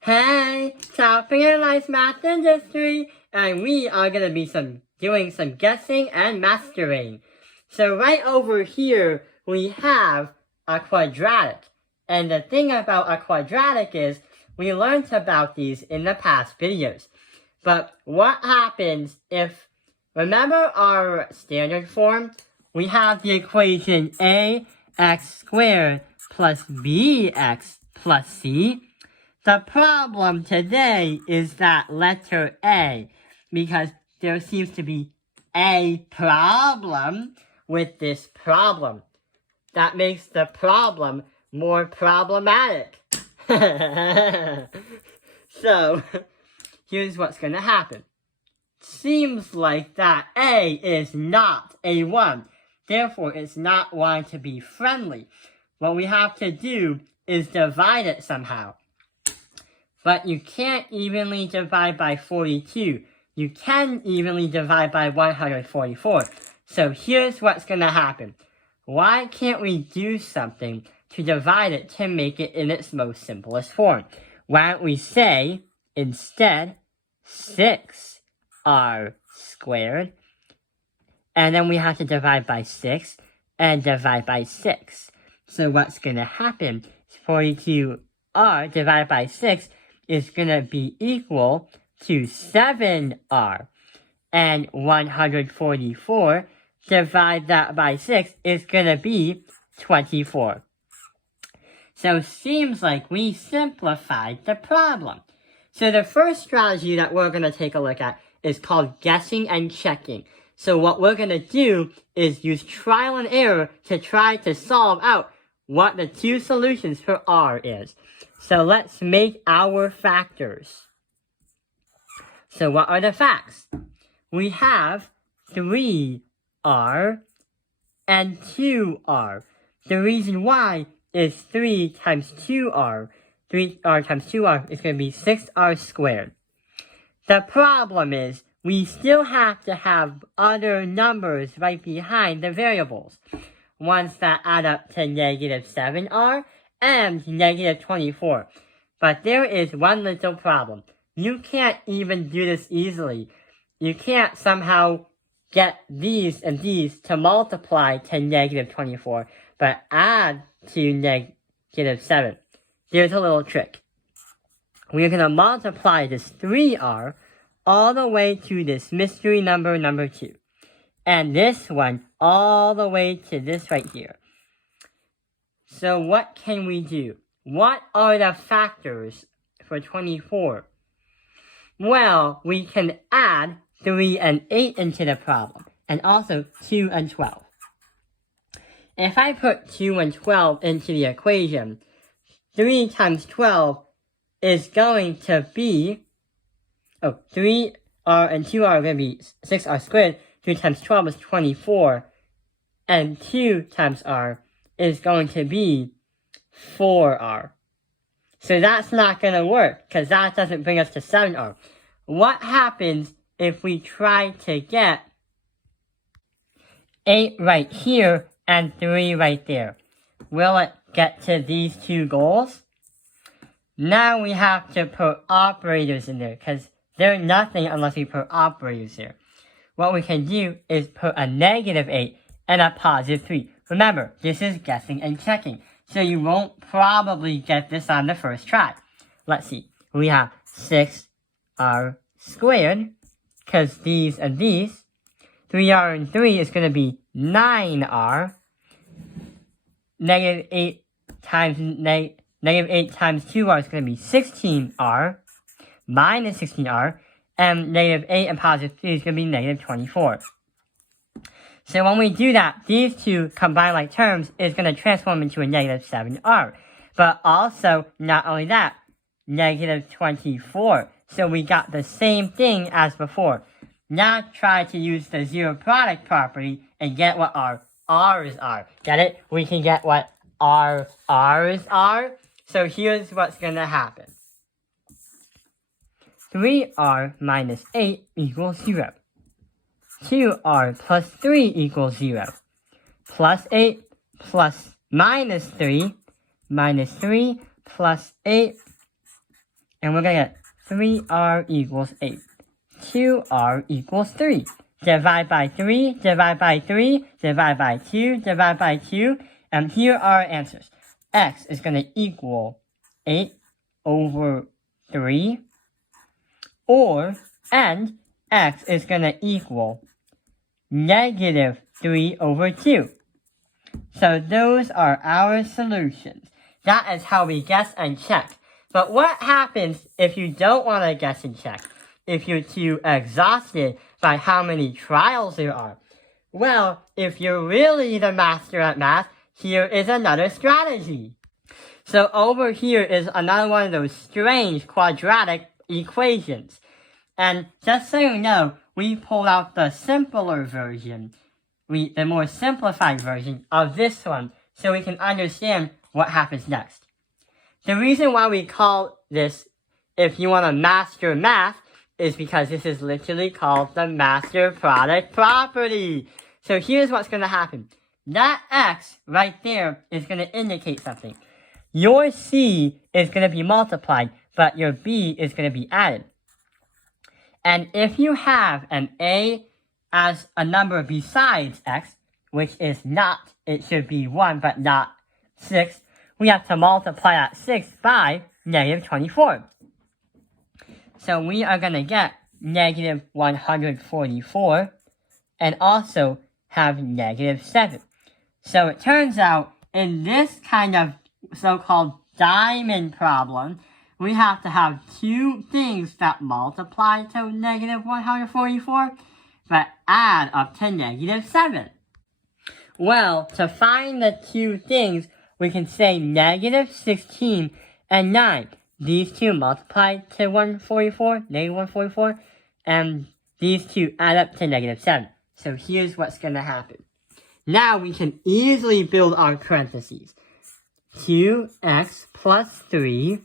Hey, Chopping and Life Math Industry, and we are going to be doing some guessing and mastering. So right over here, we have a quadratic. And the thing about a quadratic is, we learned about these in the past videos. But what happens if, remember our standard form? We have the equation ax squared plus bx plus c. The problem today is that letter A, because there seems to be a problem with this problem. That makes the problem more problematic. So, here's what's going to happen. Seems like that A is not a 1. Therefore, it's not going to be friendly. What we have to do is divide it somehow. But you can't evenly divide by 42. You can evenly divide by 144. So here's what's going to happen. Why can't we do something to divide it to make it in its most simplest form? Why don't we say, instead, 6r squared, and then we have to divide by 6 and divide by 6. So what's going to happen is 42r divided by 6 is going to be equal to 7r. And 144, divide that by 6, is going to be 24. So it seems like we simplified the problem. So the first strategy that we're going to take a look at is called guessing and checking. So what we're going to do is use trial and error to try to solve out what the two solutions for r is. So let's make our factors. So what are the facts? We have 3r and 2r. The reason why is 3 times 2r. 3r times 2r is going to be 6r squared. The problem is we still have to have other numbers right behind the variables. Ones that add up to negative 7r and negative 24. But there is one little problem. You can't even do this easily. You can't somehow get these and these to multiply to negative 24, but add to negative 7. There's a little trick. We're going to multiply this 3r all the way to this mystery number 2. And this one all the way to this right here. So what can we do? What are the factors for 24? Well, we can add 3 and 8 into the problem, and also 2 and 12. If I put 2 and 12 into the equation, 3 times 12 is going to be, 3r and 2r are going to be 6r squared. 3 times 12 is 24, and 2 times r is going to be 4r. So that's not going to work, because that doesn't bring us to 7r. What happens if we try to get 8 right here and 3 right there? Will it get to these two goals? Now we have to put operators in there, because they're nothing unless we put operators there. What we can do is put a negative 8 and a positive 3. Remember, this is guessing and checking, so you won't probably get this on the first try. Let's see. We have 6r squared, because these and these. 3r and 3 is going to be 9r. Negative 8 times 2r is going to be 16r. Minus 16r. And negative 8 and positive 3 is going to be negative 24. So when we do that, these two combined like terms is going to transform into a negative 7r. But also, not only that, negative 24. So we got the same thing as before. Now try to use the zero product property and get what our r's are. Get it? We can get what our r's are. So here's what's going to happen. 3r minus 8 equals 0. 2r plus 3 equals 0. Plus 8 plus minus 3 plus 8 And we're going to get 3r equals 8. 2r equals 3. Divide by 3, divide by 3, divide by 2, divide by 2. And here are our answers. X is going to equal 8 over 3. And X is going to equal negative 3 over 2. So those are our solutions. That is how we guess and check. But what happens if you don't want to guess and check? If you're too exhausted by how many trials there are? Well, if you're really the master at math, here is another strategy. So over here is another one of those strange quadratic equations. And just so you know, we pulled out the simpler version, the more simplified version of this one, so we can understand what happens next. The reason why we call this, if you want to master math, is because this is literally called the master product property. So here's what's going to happen. That X right there is going to indicate something. Your C is going to be multiplied, but your B is going to be added. And if you have an A as a number besides X, which is not, it should be 1 but not 6, we have to multiply that 6 by negative 24. So we are going to get negative 144 and also have negative 7. So it turns out in this kind of so-called diamond problem, we have to have two things that multiply to negative 144, but add up to negative 7. Well, to find the two things, we can say negative 16 and 9. These two multiply to 144, negative 144, and these two add up to negative 7. So here's what's going to happen. Now we can easily build our parentheses. 2x plus 3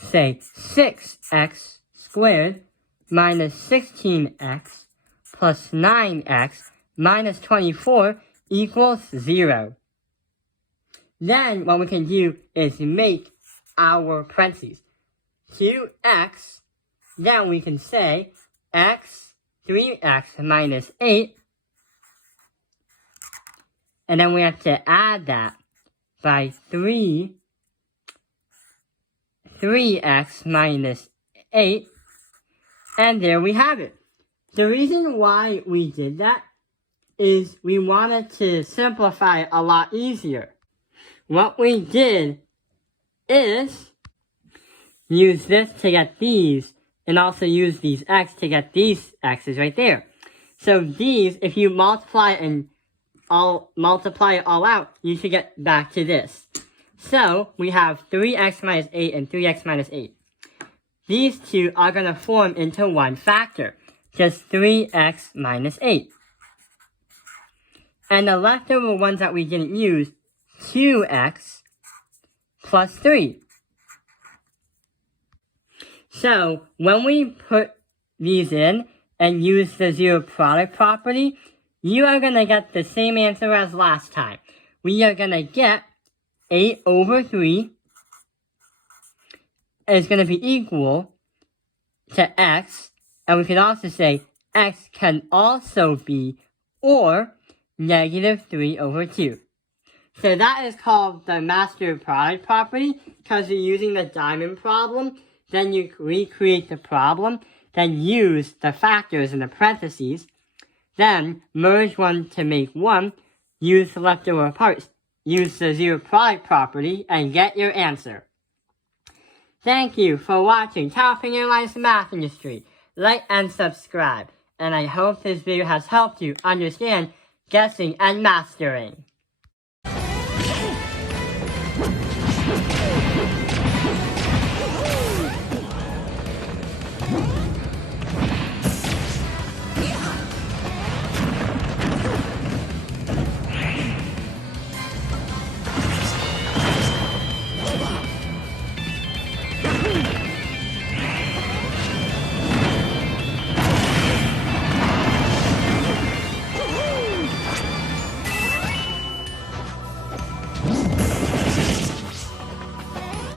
say 6x squared minus 16x plus 9x minus 24 equals 0. Then what we can do is make our parentheses. 2x, then we can say x, 3x minus 8, and then we have to add that by 3x minus 8, and there we have it. The reason why we did that is we wanted to simplify it a lot easier. What we did is use this to get these, and also use these x to get these x's right there. So these, if you multiply it all out, you should get back to this. So we have 3x minus 8 and 3x minus 8. These two are going to form into one factor, just 3x minus 8. And the leftover ones that we didn't use, 2x plus 3. So when we put these in and use the zero product property, you are going to get the same answer as last time. We are going to get 8 over 3 is going to be equal to x, and we can also say x can also be or negative 3 over 2. So that is called the master product property, because you're using the diamond problem. Then you recreate the problem, then use the factors in the parentheses, then merge one to make one, use the leftover parts, use the zero product property, and get your answer. Thank you for watching Topping Airlines Math Industry. Like and subscribe, and I hope this video has helped you understand guessing and mastering.